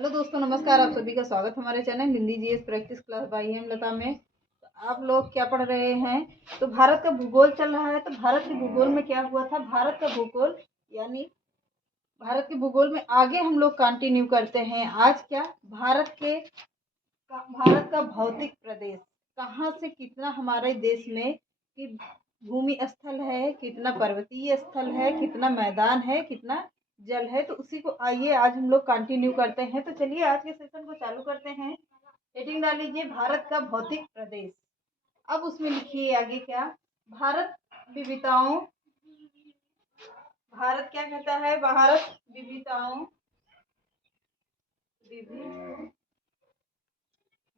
Hello दोस्तों, नमस्कार। आप सभी का स्वागत हमारे channel Hindi GS practice class by M Lata में। तो आप लोग क्या पढ़ रहे हैं? तो भारत का भूगोल चल रहा है। तो भारत के भूगोल में क्या हुआ था? भारत का भूगोल यानी भारत के भूगोल में आगे हम लोग कंटिन्यू करते हैं। आज क्या भारत का भौतिक प्रदेश कहाँ से कितना हमारे देश में कि भूमि स्थल है, कितना पर्वतीय स्थल है, कितना मैदान है, कितना जल है। तो उसी को आइए आज हम लोग कंटिन्यू करते हैं। तो चलिए आज के सेशन को चालू करते हैं। हेडिंग डाल लीजिए भारत का भौतिक प्रदेश। अब उसमें लिखिए आगे क्या? भारत विविधताओं भारत क्या कहता है? भारत विविधताओं विविध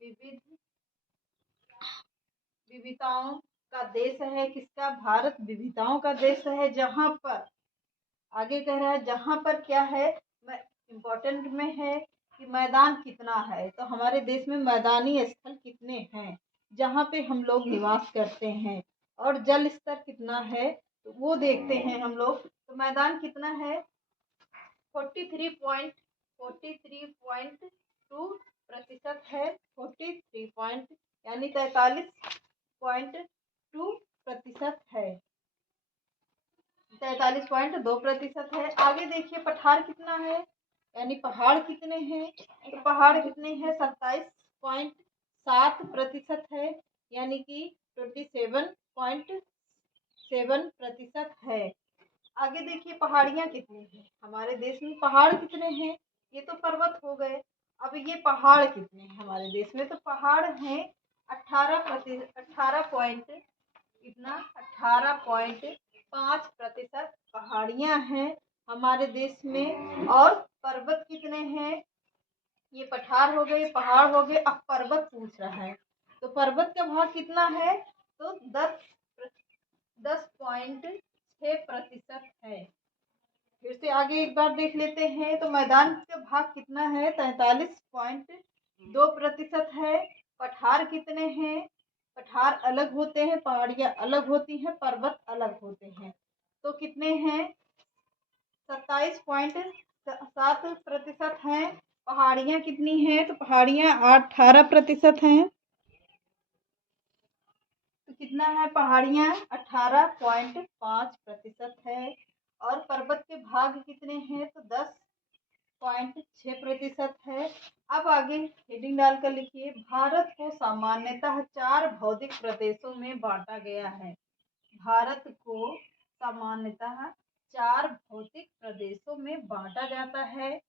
विविध विविधताओं का देश है। किसका? भारत विविधताओं का देश है। जहाँ पर आगे कह रहा है, जहाँ पर क्या है, इम्पोर्टेंट में है कि मैदान कितना है। तो हमारे देश में मैदानी स्थल कितने हैं जहाँ पे हम लोग निवास करते हैं, और जल स्तर कितना है तो वो देखते हैं हम लोग। तो मैदान कितना है? 43.2% है। 43 पॉइंट यानी 43.2% है। 43.2% है। आगे देखिए पठार कितना है, यानी पहाड़ कितने हैं? तो पहाड़ कितने हैं? 27.7% है, यानी कि 27.7% है। आगे देखिए पहाड़ियाँ कितनी हैं हमारे देश में? पहाड़ कितने हैं? ये तो पर्वत हो गए। अब ये पहाड़ कितने हैं हमारे देश में? तो पहाड़ हैं 18 पॉइंट कितना? 18.5% पहाड़ियाँ हैं हमारे देश में। और पर्वत कितने हैं? ये पठार हो गए, पहाड़ हो गए। अब पर्वत पूछ रहा है, तो पर्वत का भाग कितना है? तो 10.6% है। फिर से आगे एक बार देख लेते हैं। तो मैदान का भाग कितना है? 43.2% है। पठार कितने हैं? पठार अलग होते हैं, पहाड़ियाँ अलग होती हैं, पर्वत अलग होते हैं। तो कितने हैं? 27.7% हैं। पहाड़ियाँ कितनी हैं? तो पहाड़ियाँ 18% हैं। तो कितना है? पहाड़ियाँ 18.5% है। और पर्वत के भाग कितने हैं? तो 10.6% है। अब आगे हेडिंग डालकर लिखिए, भारत को सामान्यतः 4 भौतिक प्रदेशों में बांटा गया है। भारत को सामान्यतः 4 भौतिक प्रदेशों में बांटा जाता है।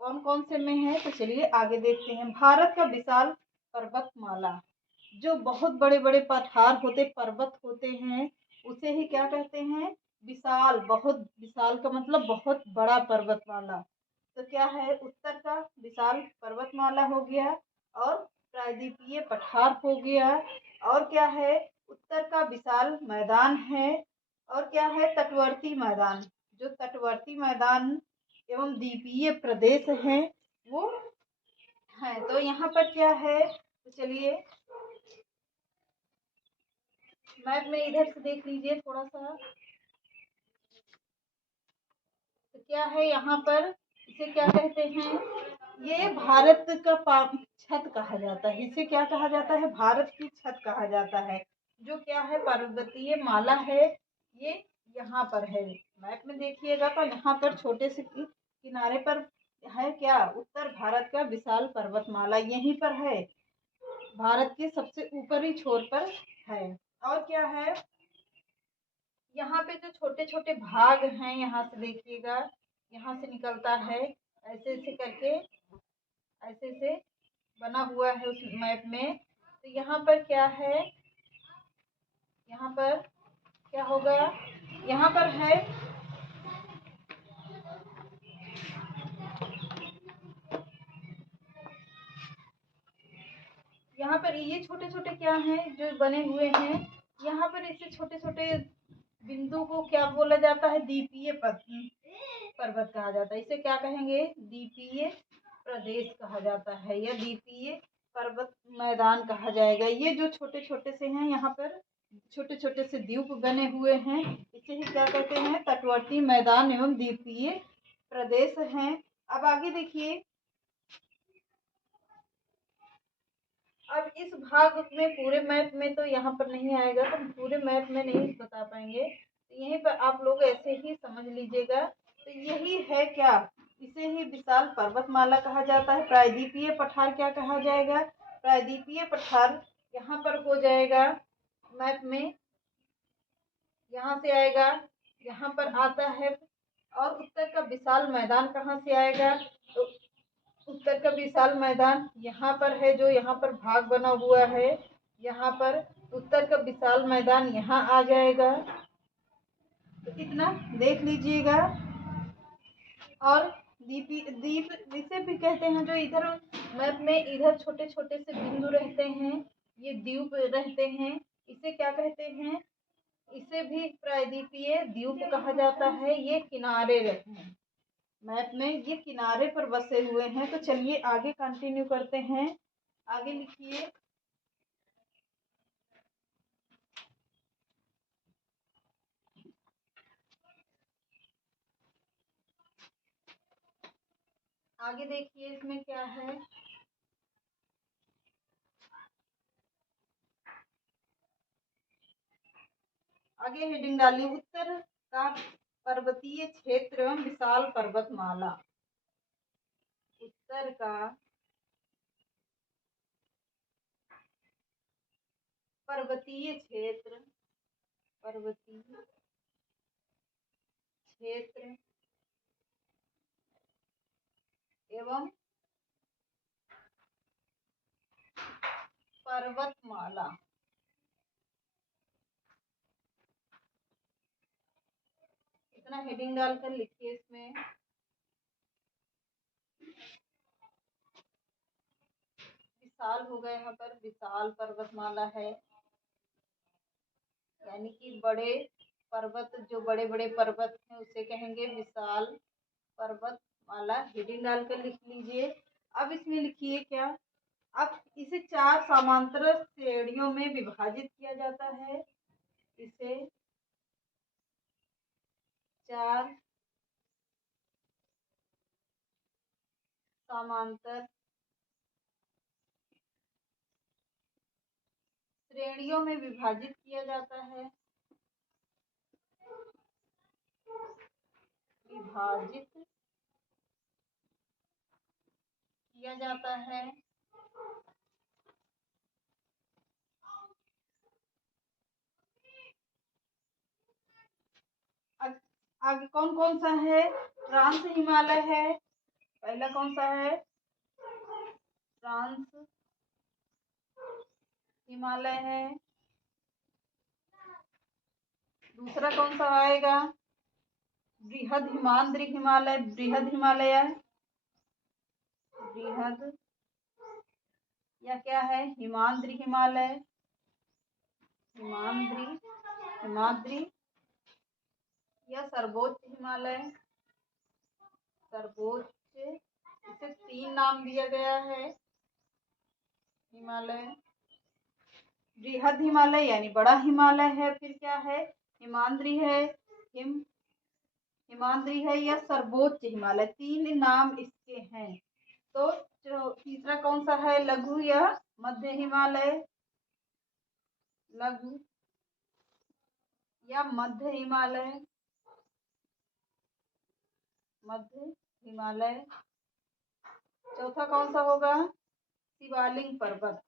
कौन कौन से में है? तो चलिए आगे देखते हैं। भारत का विशाल पर्वतमाला, जो बहुत बड़े बड़े पठार होते, पर्वत होते हैं, उसे ही क्या कहते हैं? विशाल। बहुत विशाल का मतलब बहुत बड़ा पर्वतमाला। तो क्या है? उत्तर का विशाल पर्वतमाला हो गया, और प्रायद्वीपीय पठार हो गया। और क्या है? उत्तर का विशाल मैदान है। और क्या है? तटवर्ती मैदान। जो तटवर्ती मैदान एवं द्वीपीय प्रदेश है वो है। तो यहाँ पर क्या है? तो चलिए मैप में इधर से देख लीजिए थोड़ा सा। तो क्या है यहाँ पर? इसे क्या कहते हैं? ये भारत का छत कहा जाता है। इसे क्या कहा जाता है? भारत की छत कहा जाता है। जो क्या है? पर्वतीय माला है। ये यहाँ पर है। मैप में देखिएगा तो यहाँ पर छोटे से किनारे पर है क्या? उत्तर भारत का विशाल पर्वतमाला यहीं पर है, भारत के सबसे ऊपरी छोर पर है। और क्या है? यहाँ पे जो छोटे छोटे भाग हैं, यहाँ से देखिएगा, यहाँ से निकलता है ऐसे ऐसे करके, ऐसे से बना हुआ है उस मैप में। तो यहाँ पर क्या है? यहाँ पर क्या होगा? यहाँ पर है यहाँ पर ये छोटे छोटे क्या हैं जो बने हुए हैं। यहाँ पर इसे छोटे छोटे बिंदु को क्या बोला जाता है? द्वीपीय पर्वत कहा जाता है। इसे क्या कहेंगे? द्वीपीय प्रदेश कहा जाता है, या द्वीपीय पर्वत मैदान कहा जाएगा। ये जो छोटे छोटे से हैं, यहाँ पर छोटे छोटे से द्वीप बने हुए हैं, इसे ही क्या कहते हैं? तटवर्ती मैदान एवं द्वीपीय प्रदेश हैं। अब आगे देखिए, अब इस भाग में पूरे मैप में तो यहाँ पर नहीं आएगा, तो पूरे मैप में नहीं बता पाएंगे, तो यहीं पर आप लोग ऐसे ही समझ लीजिएगा। तो यही है क्या, इसे ही विशाल पर्वतमाला कहा जाता है। प्रायद्वीपीय पठार क्या कहा जाएगा, प्रायद्वीपीय पठार यहाँ पर हो जाएगा मैप में, यहाँ से आएगा, यहाँ पर आता है। और उत्तर का विशाल मैदान कहाँ से आएगा, तो उत्तर का विशाल मैदान यहाँ पर है, जो यहाँ पर भाग बना हुआ है, यहाँ पर उत्तर का विशाल मैदान यहाँ आ जाएगा। तो इतना देख लीजिएगा। और द्वीप इसे भी कहते हैं, जो इधर मैप में इधर छोटे छोटे से बिंदु रहते हैं, ये द्वीप रहते हैं, इसे क्या कहते हैं, इसे भी प्रायद्वीपीय द्वीप कहा जाता है। ये किनारे रहते हैं मैप में, ये किनारे पर बसे हुए हैं। तो चलिए आगे कंटिन्यू करते हैं। आगे लिखिए, आगे देखिए इसमें क्या है। आगे हेडिंग डाली, उत्तर का पर्वतीय क्षेत्र एवं विशाल पर्वतमाला। उत्तर का पर्वतीय क्षेत्र, पर्वतीय क्षेत्र एवं पर्वतमाला। इतना हेडिंग डालकर लिखिए इसमें। विशाल होगा, यहाँ पर विशाल पर्वतमाला है, यानी कि बड़े पर्वत, जो बड़े बड़े पर्वत हैं उसे कहेंगे विशाल पर्वतमाला। हेडिंग डालकर लिख लीजिए। अब इसमें लिखिए क्या, अब इसे 4 समांतर श्रेणियों में विभाजित किया जाता है। इसे 4 समांतर श्रेणियों में विभाजित किया जाता है, विभाजित किया जाता है। आगे कौन कौन सा है, ट्रांस हिमालय है, पहला कौन सा है, ट्रांस हिमालय है। दूसरा कौन सा आएगा, बृहद हिमाद्री हिमालय, बृहद हिमालय, बृहद या क्या है, हिमाद्री हिमालय, हिमाद्री, हिमाद्री या सर्वोच्च हिमालय, सर्वोच्च। इसे 3 नाम दिया गया है हिमालय। बृहद हिमालय यानी बड़ा हिमालय है, फिर क्या है, हिमाद्री है, हिमाद्री है या सर्वोच्च हिमालय, 3 नाम इसके हैं। तो तीसरा कौन सा है, लघु या मध्य हिमालय, लघु या मध्य हिमालय, मध्य हिमालय। चौथा कौन सा होगा, शिवालिक पर्वत।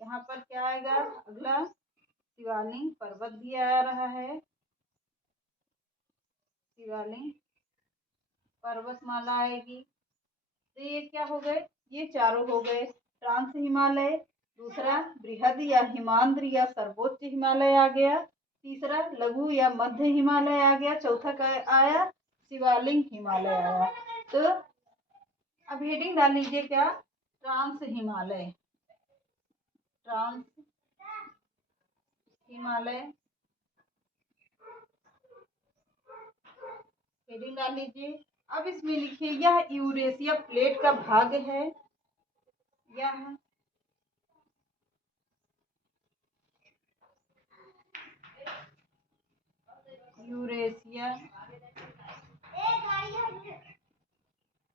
यहाँ पर क्या आएगा, अगला शिवालिक पर्वत भी आ रहा है, शिवालिक पर्वतमाला आएगी। तो ये क्या हो गए, ये चारों हो गए, ट्रांस हिमालय, दूसरा बृहद या हिमाद्री या सर्वोच्च हिमालय आ गया, तीसरा लघु या मध्य हिमालय आ गया, चौथा क्या आया, शिवालिक हिमालय आया। तो अब हेडिंग डाल लीजिए क्या, trans Himalaya, trans Himalaya, heading डाल लीजिए। अब इसमें लिखिए, यह यूरेशिया प्लेट का भाग है, यह यूरेशिया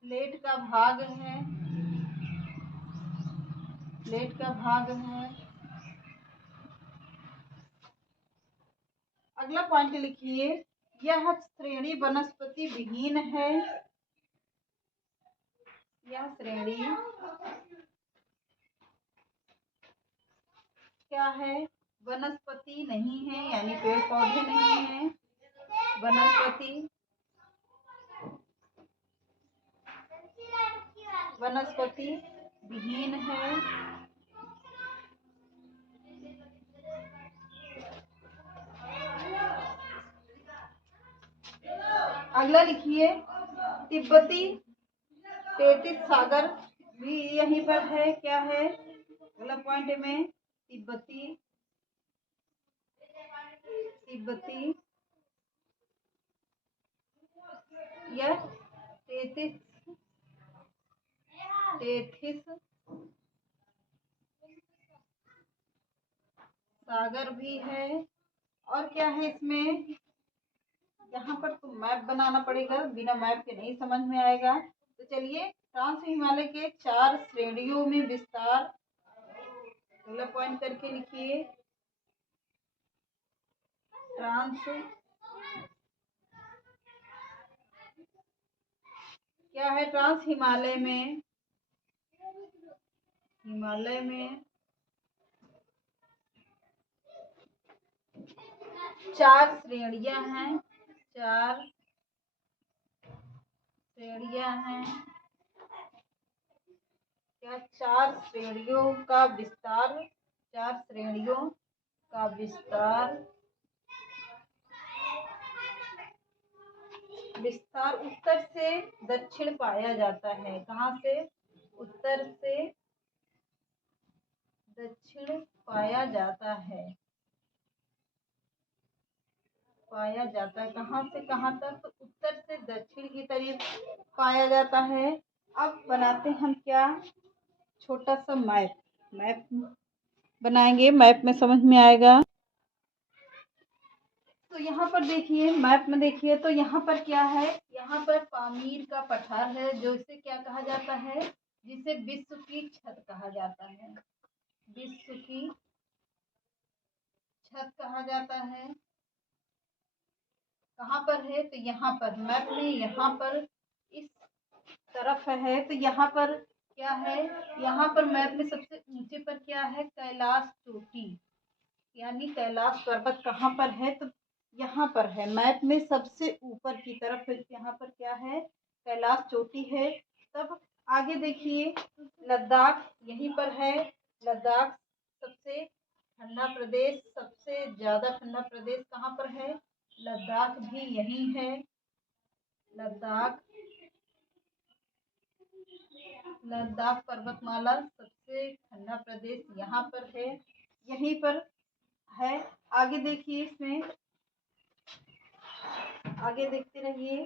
प्लेट का भाग है, प्लेट का भाग है। अगला पॉइंट लिखिए, यह श्रेणी वनस्पति विहीन है। यह श्रेणी क्या है? वनस्पति नहीं है, यानी पेड़ पौधे नहीं है। वनस्पति विहीन है। अगला लिखिए, तिब्बती तैतीस सागर भी यहीं पर है। क्या है अगला पॉइंट में? तिब्बती यह तैतीस सागर भी है। और क्या है इसमें? यहाँ पर तो मैप बनाना पड़ेगा, बिना मैप के नहीं समझ में आएगा। तो चलिए, ट्रांस हिमालय के 4 श्रेणियों में विस्तार, अगला पॉइंट करके लिखिए। ट्रांस क्या है? ट्रांस हिमालय में 4 श्रेणियां हैं। 4 श्रेणियां हैं। क्या? 4 श्रेणियों का विस्तार। 4 श्रेणियों का विस्तार उत्तर से दक्षिण पाया जाता है। कहाँ से? उत्तर से दक्षिण पाया जाता है। कहाँ से कहाँ तक? तो उत्तर से दक्षिण की तरफ पाया जाता है। अब बनाते हम क्या? छोटा सा मैप बनाएंगे, मैप में समझ में आएगा। तो यहाँ पर देखिए, मैप में देखिए तो यहाँ पर क्या है? यहाँ पर पामीर का पठार है, जो इसे क्या कहा जाता है? जिसे विश्व की छत कहा जाता है। विश्व की छत कहा जाता है। कहाँ पर है? तो यहाँ पर मैप में, यहाँ पर इस तरफ है। तो यहाँ पर क्या है? यहाँ पर मैप में सबसे ऊंचे पर क्या है? कैलाश चोटी, यानी कैलाश पर्वत कहाँ पर है? तो यहाँ पर है। मैप में सबसे ऊपर की तरफ यहाँ पर क्या है? कैलाश चोटी है। तब आगे देखिए, लद्दाख यहीं पर है। लद्दाख सबसे ठंडा प्रदेश, सबसे ज्यादा ठंडा प्रदेश कहाँ पर है? लद्दाख भी यहीं है। लद्दाख पर्वतमाला सबसे ठंडा प्रदेश यहाँ पर है, यहीं पर है। आगे देखिए, इसमें आगे देखते रहिए।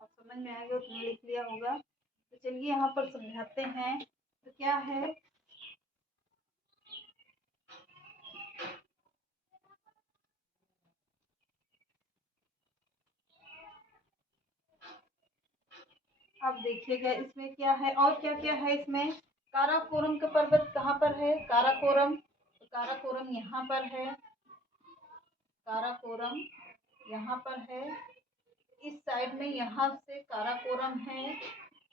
अब समझ में आएगा, उसने लिख लिया होगा। तो चलिए यहाँ पर समझाते हैं। तो क्या है? अब देखिएगा इसमें क्या है और क्या क्या है इसमें। काराकोरम का पर्वत कहाँ पर है? काराकोरम, तो काराकोरम यहाँ पर है। काराकोरम यहाँ पर है, इस साइड में यहाँ से काराकोरम है।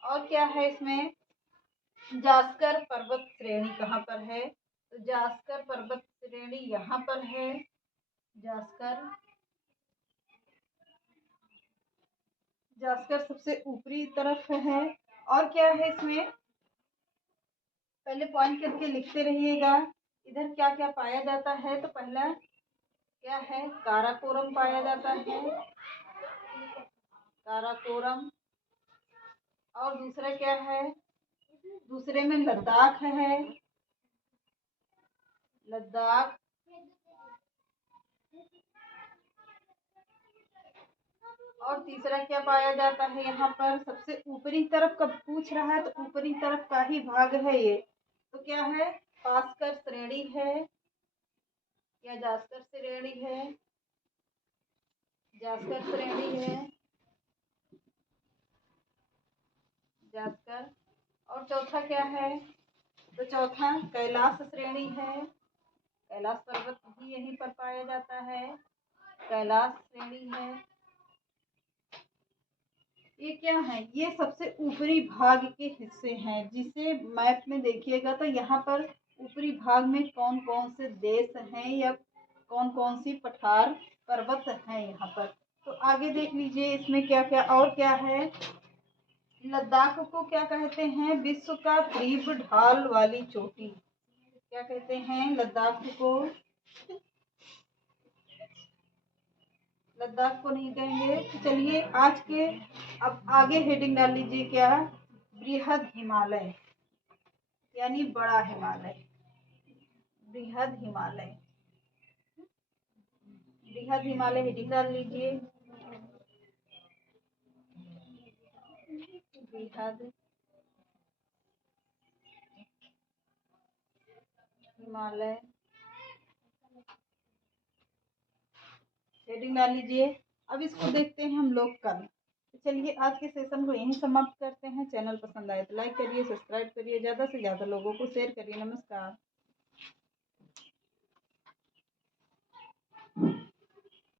और क्या है इसमें? जास्कर पर्वत श्रेणी कहाँ पर है? तो जास्कर पर्वत श्रेणी यहाँ पर है। जास्कर सबसे ऊपरी तरफ है। और क्या है इसमें? पहले पॉइंट करके लिखते रहिएगा। इधर क्या क्या पाया जाता है? तो पहला क्या है? काराकोरम पाया जाता है। काराकोरम। और दूसरा क्या है? दूसरे में लद्दाख है। लद्दाख। और तीसरा क्या पाया जाता है? यहाँ पर सबसे ऊपरी तरफ का पूछ रहा है, तो ऊपरी तरफ का ही भाग है ये। तो क्या है? पास्कर श्रेणी है या जास्कर श्रेणी है? जास्कर श्रेणी है। जास्कर। और चौथा क्या है? तो चौथा कैलाश श्रेणी है। कैलाश पर्वत भी यहीं पर पाया जाता है, कैलाश श्रेणी है। ये क्या है? ये सबसे ऊपरी भाग के हिस्से हैं, जिसे मैप में देखिएगा तो यहाँ पर ऊपरी भाग में कौन कौन से देश हैं या कौन कौन सी पठार पर्वत हैं यहाँ पर। तो आगे देख लीजिए इसमें क्या क्या और क्या है। लद्दाख को क्या कहते हैं? विश्व का तीव्र ढाल वाली चोटी। क्या कहते हैं लद्दाख को? लद्दाख को नहीं कहेंगे। तो चलिए आज के अब आगे हेडिंग डाल लीजिए क्या? बृहद हिमालय, यानी बड़ा हिमालय। बृहद हिमालय, बृहद हिमालय हेडिंग डाल लीजिए। बृहद हिमालय हेडिंग डाल लीजिए। अब इसको देखते हैं हम लोग कल। तो चलिए आज के सेशन को यहीं समाप्त करते हैं। चैनल पसंद आए तो लाइक करिए, सब्सक्राइब करिए, ज़्यादा से ज़्यादा लोगों को शेयर करिए। नमस्कार।